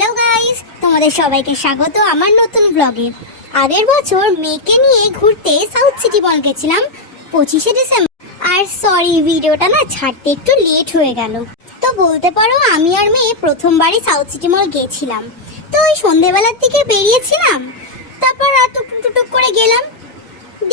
Hello guys, তোমাদের সবাইকে স্বাগত আমার নতুন ব্লগে। আগের বছর মেয়েকে নিয়ে ঘুরতে সাউথ সিটি মল গেছিলাম 25শে ডিসেম্বর। আর সরি, ভিডিওটা না ছাড়তে একটু লেট হয়ে গেল। তো বলতে পারো আমি আর মেয়ে প্রথমবারই সাউথ সিটি মল গেছিলাম। তো ওই সন্ধেবেলার দিকে বেরিয়েছিলাম, তারপর রাত টুকটুক করে গেলাম।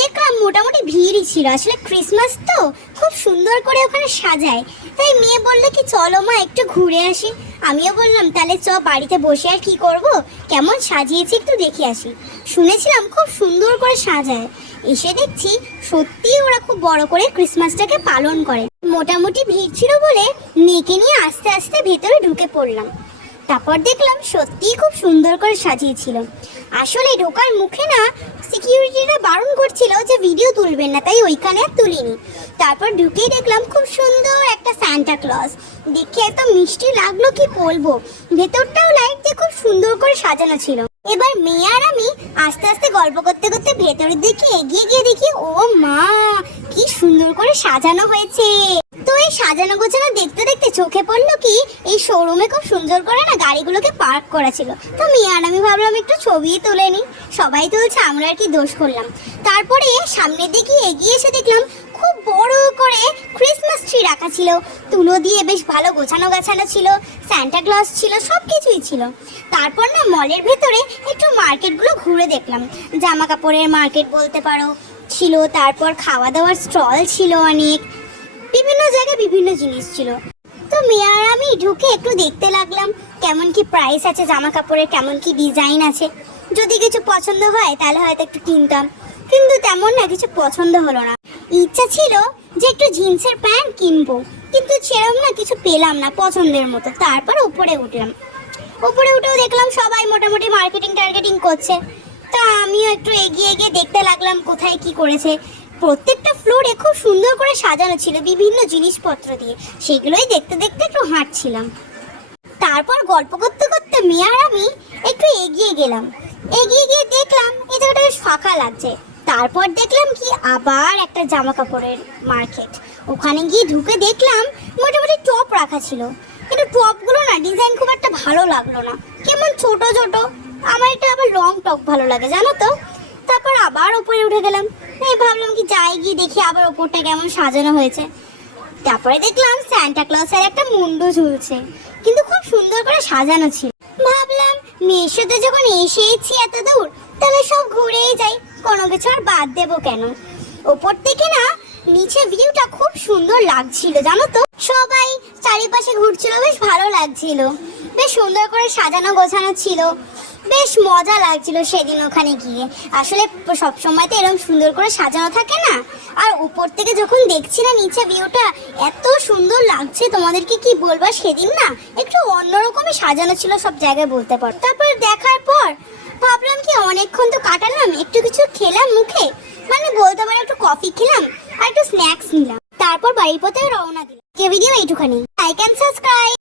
দেখলাম মোটামুটি ভিড়ই ছিল, আসলে ক্রিসমাস তো খুব সুন্দর করে ওখানে সাজায়। তাই মেয়ে বললো কি চলো মা একটু ঘুরে আসি। আমিও বললাম তাহলে চ, বাড়িতে বসে আর কি করব, কেমন সাজিয়েছি একটু দেখে আসি। শুনেছিলাম খুব সুন্দর করে সাজায়, এসে দেখছি সত্যি ওরা খুব বড় করে ক্রিসমাসটাকে পালন করে। মোটামুটি ভিড় ছিল বলে মেয়েকে নিয়ে আস্তে আস্তে ভেতরে ঢুকে পড়লাম। তারপর দেখলাম সত্যিই খুব সুন্দর করে সাজিয়েছিল। আসলে ঢোকার মুখে না সিকিউরিটিরা বারণ করছিল যে ভিডিও তুলবেন না, তাই ওইখানে আর তুলিনি। তারপর ঢুকেই দেখলাম খুব সুন্দর একটা সান্টা ক্লজ, দেখে এত মিষ্টি লাগলো কি বলবো। ভেতরটাও লাইট দিয়ে খুব সুন্দর করে সাজানো ছিল। এবার মেয়ে আর আমি আস্তে আস্তে গল্প করতে করতে ভেতরের দিকে এগিয়ে গিয়ে দেখি ও মা, কি সুন্দর করে সাজানো হয়েছে। তো এই সাজানো গোছানো দেখতে দেখতে চোখে পড়লো কি এই শোরুমে খুব সুন্দর করে না গাড়িগুলোকে পার্ক করা ছিল। তো মেয়ে আর আমি ভাবলাম একটু ছবি তুলে নি, সবাই তুলছে, আমরা আর কি দোষ করলাম। তারপরে সামনের দিকে এগিয়ে এসে দেখলাম খুব বড় করে ক্রিসমাস ট্রি রাখা ছিল, তুলো দিয়ে বেশ ভালো গোছানো গাছানো ছিল, সান্টা ক্লজ ছিল, সব কিছুই ছিল। তারপর না মলের ভেতরে একটু মার্কেটগুলো ঘুরে দেখলাম, জামা কাপড়ের মার্কেট বলতে পারো ছিল, তারপর খাওয়া দাওয়ার স্টল ছিল অনেক, বিভিন্ন জায়গায় বিভিন্ন জিনিস ছিল। তো মেয়ে আর আমি ঢুকে একটু দেখতে লাগলাম কেমন কি প্রাইস আছে জামা কাপড়ের, কেমন কি ডিজাইন আছে। যদি কিছু পছন্দ হয় তাহলে হয়তো একটু কিনতাম, কিন্তু তেমন না কিছু পছন্দ হলো না। ইচ্ছা ছিল যে একটু জিন্সের প্যান্ট কিনবো, কিন্তু সেরকম না কিছু পেলাম না পছন্দের মতো। তারপর উপরে উঠলাম, উপরে উঠেও দেখলাম সবাই মোটামুটি মার্কেটিং টার্গেটিং করছে। তা আমিও একটু এগিয়ে গিয়ে দেখতে লাগলাম কোথায় কি করেছে। প্রত্যেকটা ফ্লোরে খুব সুন্দর করে সাজানো ছিল বিভিন্ন জিনিসপত্র দিয়ে, সেগুলোই দেখতে দেখতে একটু হাঁটছিলাম। তারপর গল্প করতে করতে মেয়ে আর আমি একটু এগিয়ে গেলাম, এগিয়ে গিয়ে দেখলাম এই জায়গাটা বেশ ফাঁকা লাগছে। তারপর দেখলাম কি আবার একটা জামা কাপড়ের মার্কেট, ওখানে গিয়ে ঢুকে দেখলাম মোটামুটি টপ রাখা ছিল, কিন্তু টপগুলো না ডিজাইন খুব একটা ভালো লাগলো না, কেমন ছোট ছোট। আমার এটা আবার লং টপ ভালো লাগে জানো তো। তারপর আবার উপরে উঠে গেলাম, ভাবলাম কি যাই গিয়ে দেখি আবার ওপরটা কেমন সাজানো হয়েছে। তারপরে দেখলাম সান্টা ক্লজের একটা মুন্ডু ঝুলছে, কিন্তু খুব সুন্দর করে সাজানো ছিল। ভাবলাম মেয়ের সাথে যখন এসেছি এত দূর, তাহলে সব ঘুরেই যাই, কোনো কিছু আর বাদ দেবো কেন। ওপর থেকে না নিচে ভিউটা খুব সুন্দর লাগছিল জানো তো, সবাই চারিপাশে ঘুরছিল, বেশ ভালো লাগছিল, বেশ সুন্দর করে সাজানো গোছানো ছিল, বেশ মজা লাগছিল সেদিন ওখানে গিয়ে। আসলে সব সময় তো এরকম সুন্দর করে সাজানো থাকে না, আর উপর থেকে যখন দেখছি না নিচে ভিউটা এত সুন্দর লাগছে, তোমাদেরকে কি বলবো, সেদিন না একটু অন্যরকমই সাজানো ছিল সব জায়গায় বলতে পারো। তারপর দেখার পর ভাবলাম কি অনেকক্ষণ তো কাটালাম, একটু কিছু খেলাম মুখে, মানে বলতে পারো একটু কফি খেলাম আর একটু স্ন্যাক্স নিলাম। তারপর বাড়ির পথে রওনা দিলাম। ভিডিও এইটুখানি, লাইক এন্ড সাবস্ক্রাইব।